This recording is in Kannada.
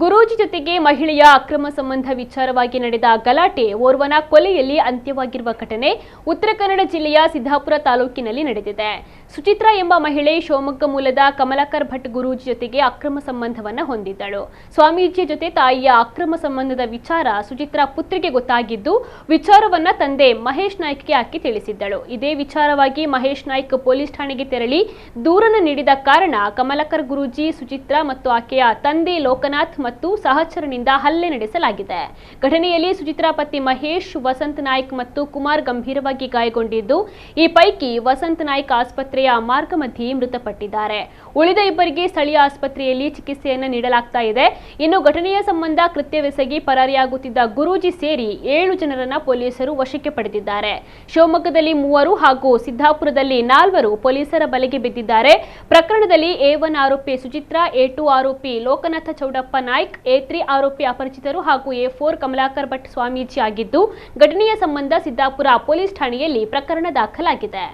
ಗುರೂಜಿ ಜೊತೆಗೆ ಮಹಿಳೆಯ ಅಕ್ರಮ ಸಂಬಂಧ ವಿಚಾರವಾಗಿ ನಡೆದ ಗಲಾಟೆ ಓರ್ವನ ಕೊಲೆಯಲ್ಲಿ ಅಂತ್ಯವಾಗಿರುವ ಘಟನೆ ಉತ್ತರ ಕನ್ನಡ ಜಿಲ್ಲೆಯ ಸಿದ್ದಾಪುರ ತಾಲೂಕಿನಲ್ಲಿ ನಡೆದಿದೆ. ಸುಚಿತ್ರಾ ಎಂಬ ಮಹಿಳೆ ಶಿವಮೊಗ್ಗ ಮೂಲದ ಕಮಲಾಕರ್ ಭಟ್ ಗುರೂಜಿ ಜೊತೆಗೆ ಅಕ್ರಮ ಸಂಬಂಧವನ್ನು ಹೊಂದಿದ್ದಳು. ಸ್ವಾಮೀಜಿ ಜೊತೆ ತಾಯಿಯ ಅಕ್ರಮ ಸಂಬಂಧದ ವಿಚಾರ ಸುಚಿತ್ರಾ ಪುತ್ರಿಗೆ ಗೊತ್ತಾಗಿದ್ದು ವಿಚಾರವನ್ನ ತಂದೆ ಮಹೇಶ್ ನಾಯ್ಕ್ಗೆ ಆಕೆ ತಿಳಿಸಿದ್ದಳು. ಇದೇ ವಿಚಾರವಾಗಿ ಮಹೇಶ್ ನಾಯ್ಕ್ ಪೊಲೀಸ್ ಠಾಣೆಗೆ ತೆರಳಿ ದೂರನ್ನು ನೀಡಿದ ಕಾರಣ ಕಮಲಾಕರ್ ಗುರೂಜಿ, ಸುಚಿತ್ರಾ ಮತ್ತು ಆಕೆಯ ತಂದೆ ಲೋಕನಾಥ್ ಮತ್ತು ಸಹಚರನಿಂದ ಹಲ್ಲೆ ನಡೆಸಲಾಗಿದೆ. ಘಟನೆಯಲ್ಲಿ ಸುಚಿತ್ರಾ ಪತಿ ಮಹೇಶ್, ವಸಂತ್ ನಾಯ್ಕ್ ಮತ್ತು ಕುಮಾರ್ ಗಂಭೀರವಾಗಿ ಗಾಯಗೊಂಡಿದ್ದು, ಈ ಪೈಕಿ ವಸಂತ್ ನಾಯ್ಕ್ ಆಸ್ಪತ್ರೆಯ ಮಾರ್ಗ ಮಧ್ಯೆ ಮೃತಪಟ್ಟಿದ್ದಾರೆ. ಉಳಿದ ಇಬ್ಬರಿಗೆ ಸ್ಥಳೀಯ ಆಸ್ಪತ್ರೆಯಲ್ಲಿ ಚಿಕಿತ್ಸೆಯನ್ನು ನೀಡಲಾಗ್ತಾ ಇದೆ. ಇನ್ನು ಘಟನೆಯ ಸಂಬಂಧ ಕೃತ್ಯವೆಸಗಿ ಪರಾರಿಯಾಗುತ್ತಿದ್ದ ಗುರೂಜಿ ಸೇರಿ 7 ಜನರನ್ನ ಪೊಲೀಸರು ವಶಕ್ಕೆ ಪಡೆದಿದ್ದಾರೆ. ಶಿವಮೊಗ್ಗದಲ್ಲಿ 3 ಹಾಗೂ ಸಿದ್ದಾಪುರದಲ್ಲಿ 4 ಪೊಲೀಸರ ಬಲೆಗೆ ಬಿದ್ದಿದ್ದಾರೆ. ಪ್ರಕರಣದಲ್ಲಿ A1 ಆರೋಪಿ ಸುಚಿತ್ರಾ, A2 ಆರೋಪಿ ಲೋಕನಾಥ ಚೌಡಪ್ಪ ನಾಯ್ಕ್, A3 ಆರೋಪಿ ಅಪರಿಚಿತರು ಹಾಗೂ A4 ಕಮಲಾಕರ್ ಭಟ್ ಸ್ವಾಮೀಜಿ ಆಗಿದ್ದು, ಘಟನೆಯ ಸಂಬಂಧ ಸಿದ್ದಾಪುರ ಪೊಲೀಸ್ ಠಾಣೆಯಲ್ಲಿ ಪ್ರಕರಣ ದಾಖಲಾಗಿದೆ.